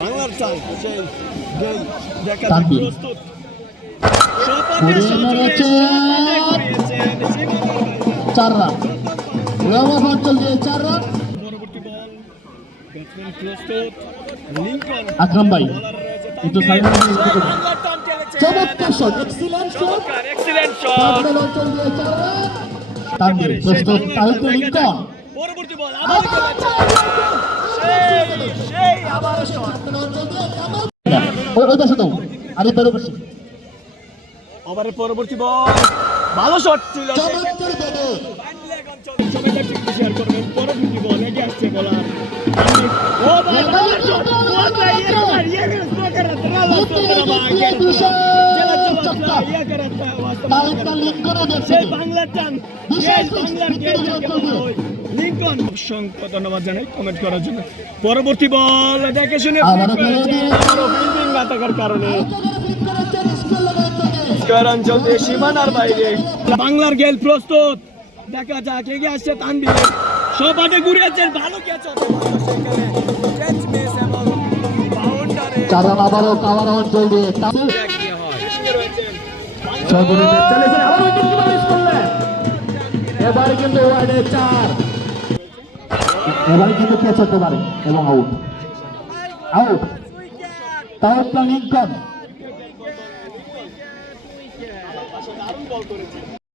বাংলার চাল সেই যেই দেখা। প্রস্তুত। চার রান। দিয়ে চার রান। পরবর্তী বল ব্যাটসম্যান প্রস্তুত লিঙ্কন আকরাম ভাই একটু তানভীর। সেই একটু করুন। বাংলার টান টেনেছেন। চমৎকার shot excellent shot excellent shot পাঁচমেল দিয়ে চার রান। তানভীর প্রস্তুত তাহিত্য লিঙ্কন পরবর্তী বল আবার সেই। ওভারের পরবর্তী বল। ভালো শট ছিল চমৎকার বল অসংখ্য ধন্যবাদ জানাই কমেন্ট করার জন্য। পরবর্তী বল দেখে শুনে না থাকার কারণে। অঞ্চল দিয়ে সীমানার বাইরে। বাংলার গেল প্রস্তুত। দেখা যাক এগিয়ে আসছে তানবীর সবাটে ঘুরিয়েছেন ভালো ক্যাচ হতে পারতো সেখানে ক্যাচ মিস এবং বাউন্ডারে চার রান আবারও কাওয়ার অঞ্চল দিয়ে তানভীর রয়েছেন সর্বনিম্ন চলেছেন আবার উইকেট কিপার মিস করলেন। এবারে কিন্তু ওয়াইডে চার। এবারে কিন্তু ক্যাচ হতে পারে এবং আউট আউট বল করেছেন